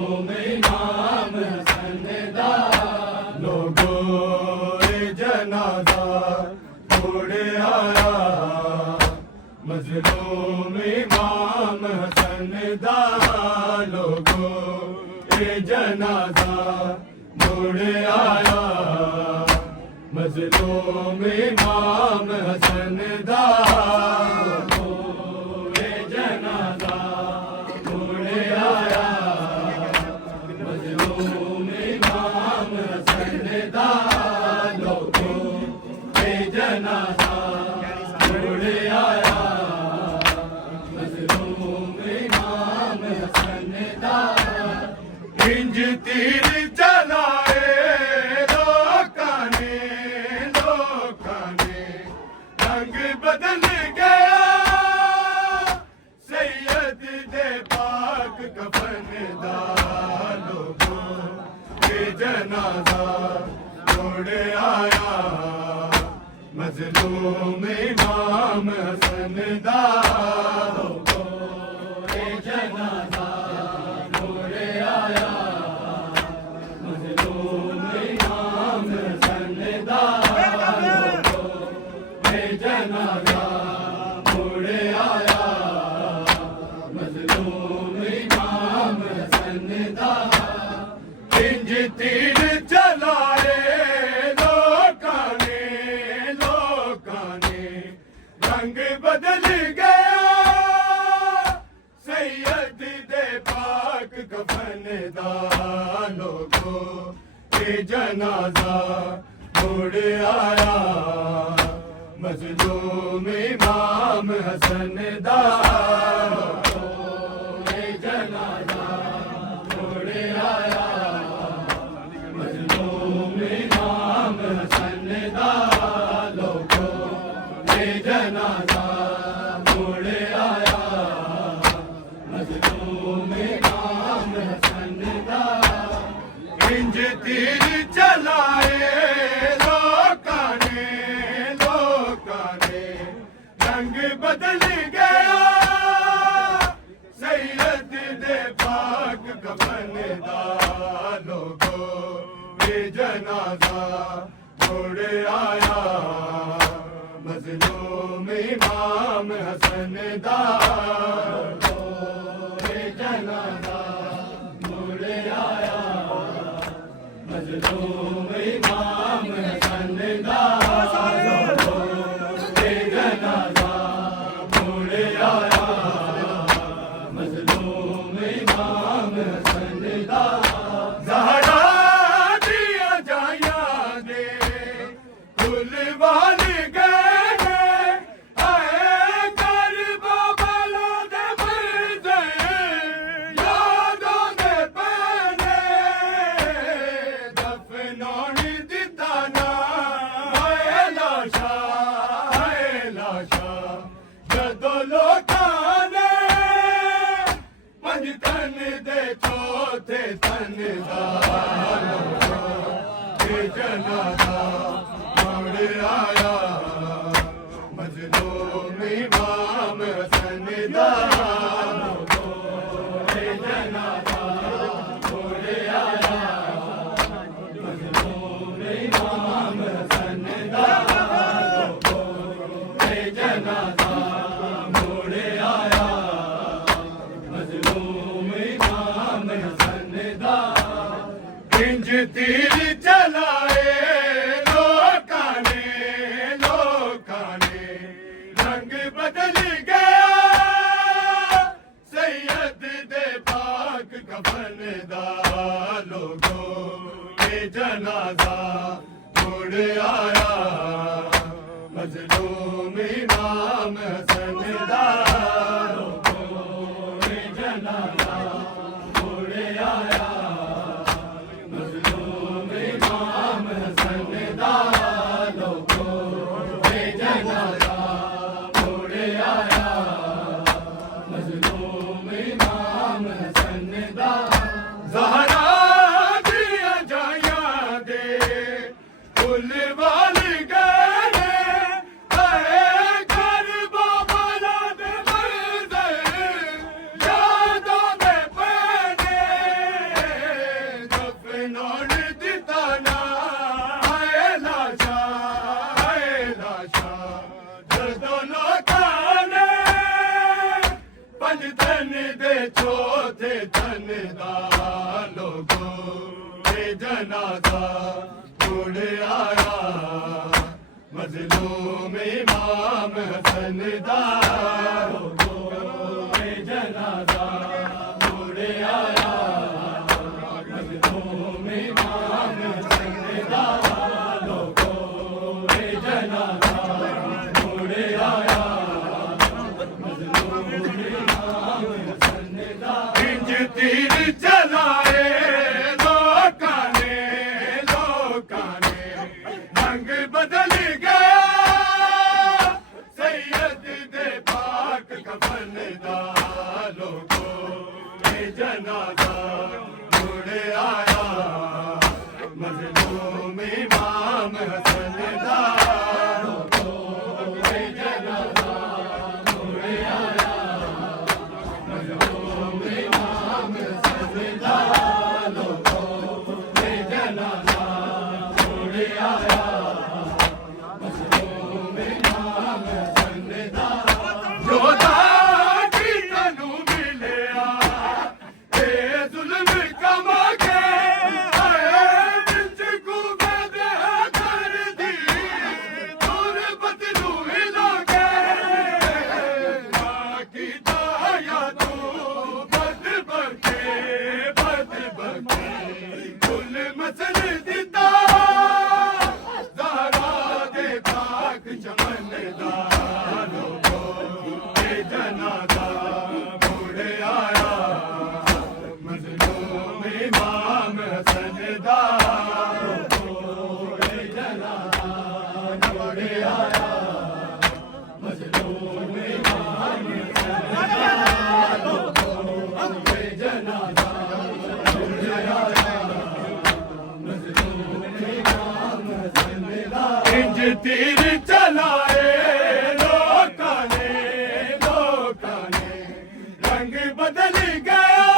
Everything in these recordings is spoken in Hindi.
मजलूम इमाम हसन दा लोगो ए जनाजा मुड़ आया मजलूम इमाम हसन दा लोगो ए जनाजा मुड़ आया मजलूम इमाम हसन दा इंज तीर चलाए लोकां ने रंग बदल गया सैयद दे पाक कफन दा लोगो ये जनाजा मुड़ आया मजलूम इमाम हसन दा लोगो ये जनाजा मुड़ आया मजलूम इमाम हसन दा लोगो ये जनाजा मुड़ आया मजलूम इमाम हसन दा इंज तीर चलाए लोकां ने रंग बदल गया सैयद दे पाक कफन दा लोगो ये जनाजा मुड़ आया मजलूम इमाम हसन दा लोगो ये जनाजा मुड़ आया मजलूम इमाम हसन दा लोगो ये जनाजा मुड़ आया मजलूम इमाम हसन दा इंज तीर चलाए लोकां ने रंग बदल गया सैयद दे पाक कफन दा लोगो ये जनाजा मुड़ आया मजलूम इमाम हसन दा लोगो ये जनाजा मुड़ आया मजलूम इमाम हसन दा लोगो ये जनाजा मुड़ आया मजलूम इमाम हसन दा ज़हरा दिया जाया दे कुल वाल गए आए कर बाबला दे मर्दे यादों दे पैने दफनाने दिता ना आए लाशा जदों लोकां ने पंज तन दे चौथे तन दा लोगो ये जनाजा मुड़ आया मजलूम इमाम हसन दा लोगो ये जनाजा मुड़ आया मजलूम इमाम हसन दा लोगो ये जनाजा मुड़ आया मजलूम इमाम हसन दा इंज तीर चलाए लोकां ने रंग बदल गया सैयद दे पाक कफन दा लोगो ये जनाजा मुड़ आया मजलूम इमाम हसन दा लोगो ये जनाजा मुड़ आया मजलूम इमाम हसन दा लोगो ये जनाजा मुड़ आया मजलूम इमाम हसन दा ज़हरा दिया जाया दे कुल वाल गए आए कर बाबला दे मर्दे यादों दे पैने चमन दे चौथे धन दा लोगो ये जनाजा उड़ आया मजलूम इमाम हसन दा लोगो ये जनाजा उड़ आया मजलूम इमाम हसन दा लोगो ये जनाजा उड़ आया तीर चलाए लोकां ने रंग बदल गया सैयद दे पाक कफन दा लोगो ये जनाजा मुड़ आया मजलूम इमाम हसन दा लोगो ये जनाजा मुड़ आया मजलूम इमाम हसन दा लोगो ये जनाजा मुड़ आया मजलूम इमाम हसन दा जोधा की तनु मिलिया ते जुल्म कमा के आए विच कूबे दे कर दी तूर बदलू हिला के ना कीता या तू बद बके कुल मसल दिता ज़हरा दे पाक चमन दा लोगो ये जनाजा मुड़ आया मजलूम इमाम हसन दा लोगो ये जनाजा मुड़ आया मजलूम इमाम हसन दा लोगो ये जनाजा मुड़ आया मजलूम इमाम हसन दा इंज तीर चलाए लोकां ने रंग बदल गया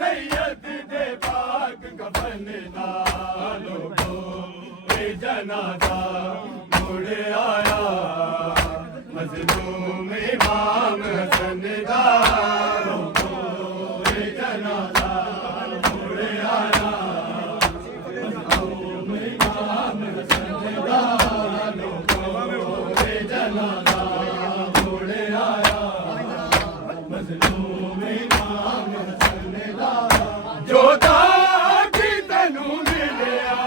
सैयद दे पाक कफन दा लोगो ये जनाजा मुड़ आया मजलूम इमाम हसन दा लोगो ये जनाजा मुड़ आया मजलूम इमाम हसन दा लोगो ये जनाजा मुड़ आया मजलूम इमाम हसन दा जोधा की तनु मिलिया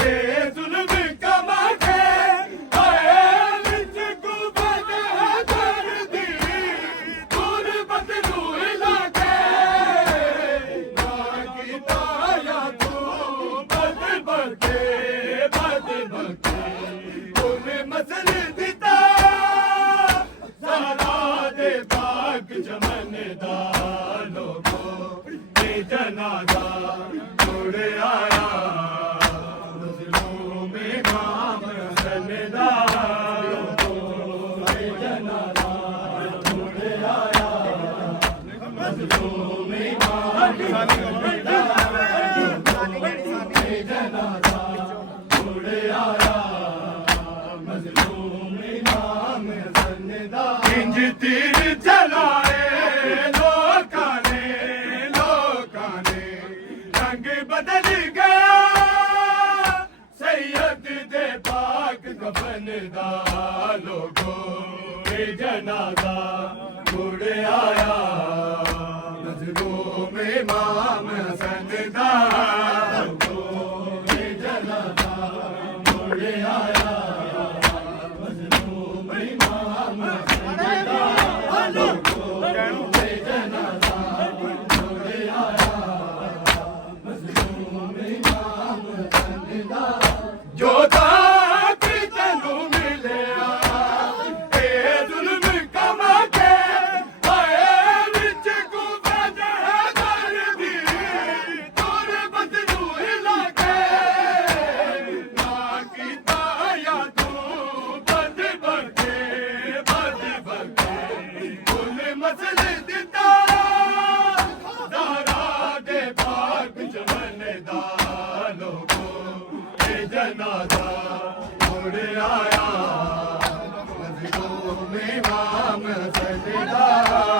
ते जुल्म कमा के आए विच कूबे दे कर दी तूर बदलू हिला के ना कीता या तू बद बके कुल मसल दिता ज़हरा दे पाक चमन दा लोगो ये जनाजा मुड़ आया मजलूम इमाम हसन दा लोगो ये जनाजा मुड़ आया मजलूम इमाम हसन दा लोगो ये जनाजा मुड़ आया मजलूम इमाम हसन दा इंज तीर चलाए लोकां ने रंग बदल गया सैयद दे पाक कफन दा लोगो ये जनाजा मुड़ आया मजलूम इमाम हसन दा लोगो ये जनाजा मुड़ आया मजलूम इमाम हसन दा लोगो ये जनाजा मुड़ आया मजलूम इमाम हसन दा जोधा की तनु मिलिया ते जुल्म कमा के आए विच कूबे दे कर दी तूर बदलू हिला के ना कीता या तू बद बके कुल मसल दिता ज़हरा दे पाक चमन दा लोगो ये जनाजा मुड़ आया मजलूम इमाम हसन दा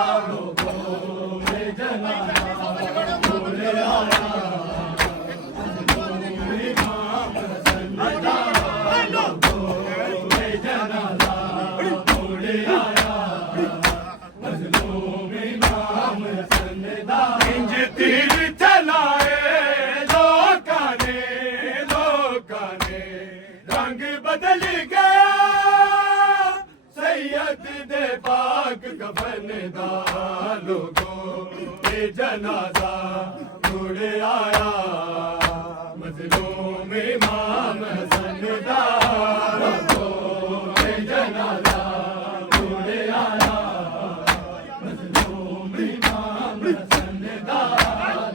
दा लोगो ये जनाजा मुड़ आया मजलूम इमाम हसन दा लोगो ये जनाजा मुड़ आया मजलूम इमाम हसन दा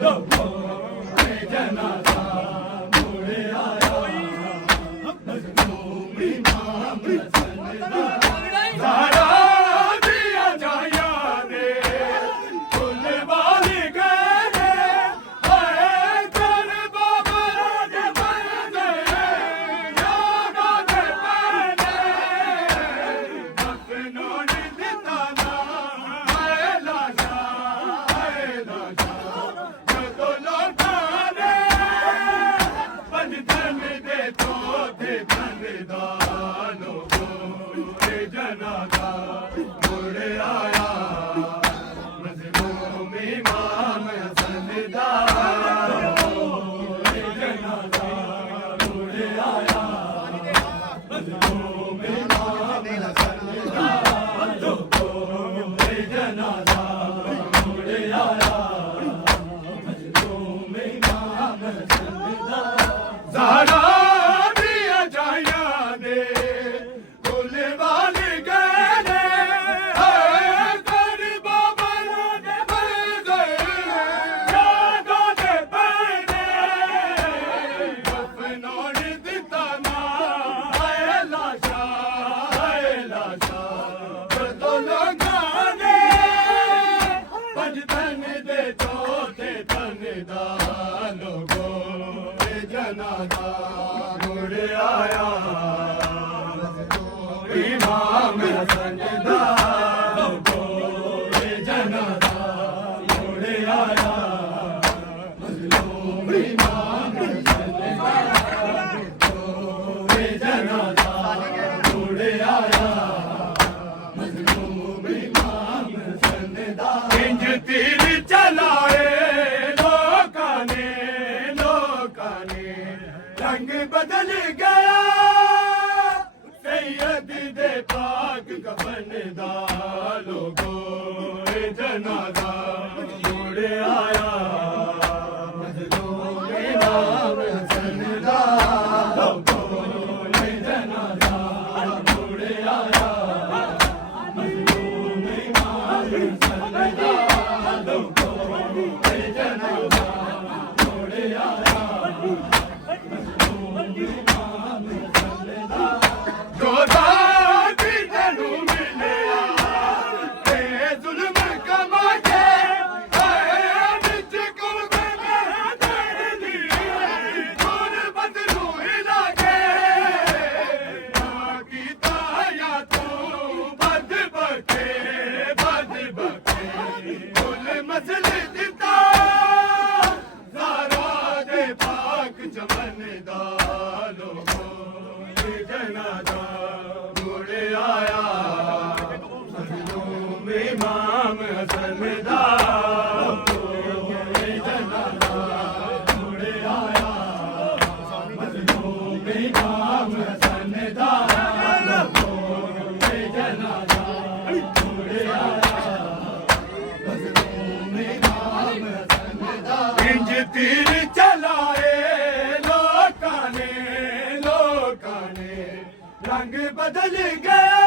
लोगो ये जनाजा मुड़ आया मजलूम इमाम हसन दा ज़हरा दिया जाया दे फुल वाली गए हाय कर बाबा दे बने यादा दे बने अपनों ने दिता ना हाय लाशा जो लौटा दे पंज धन दे तो थे धन दानो जनाजा मुड़ आया मजलूम इमाम हसन दा जनाजा मुड़ आया मजलूम इमाम हसन दा जनाजा मुड़ आया मजलूम इमाम हसन दा ज़हरा दिया जाया दे फुल वाली गए हाय कर बाबा दे बने यादा दे बने अपनों ने दिता ना हाय लाशा तो लगाने पंज धन दे चौथे धन दा लोगो ये जनाजा मुड़ आया इमाम हसन दा लोगो ये जनाजा मुड़ आया मजलूम इमाम हसन दा लोगो ये जनाजा मुड़ आया मजलूम इमाम हसन दा इंज तीर चलाए लोकां ने रंग बदल गया सैयद दे पाक कफन दा लोगो ये जनाजा मुड़ आया मजलूम इमाम हसन दा लोगो ये जनाजा मुड़ आया मजलूम इमाम हसन दा लोगो ये जनाजा मुड़ आया जो दादी तेनू मिलिया ते जुल्म कमा के बिच कुर्बे में दर्दी खून बदलू हिला के ना कीता या तू बद बके कुल मसले दिता ज़हरा दे पाक चमन दा लोगो ये जनाजा मुड़ आया मजलूम इमाम हसन दा लोगो ये जनाजा मुड़ आया मजलूम इमाम हसन दा लोगो ये जनाजा मुड़ आया मजलूम इमाम हसन दा इंज तीर चलाए लोकां ने रंग बदल गया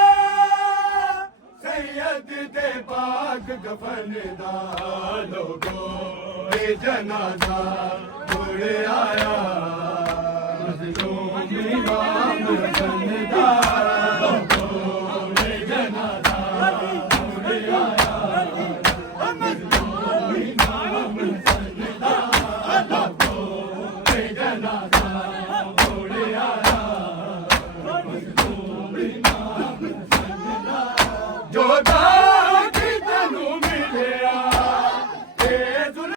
सैयद दे पाक कफन दा लोगो ये जनाजा मुड़ आया मजलूम इमाम हसन दा लोगो ये जनाजा मुड़ आया मजलूम इमाम हसन दा लोगो ये जनाजा मुड़ आया मजलूम इमाम हसन दा जो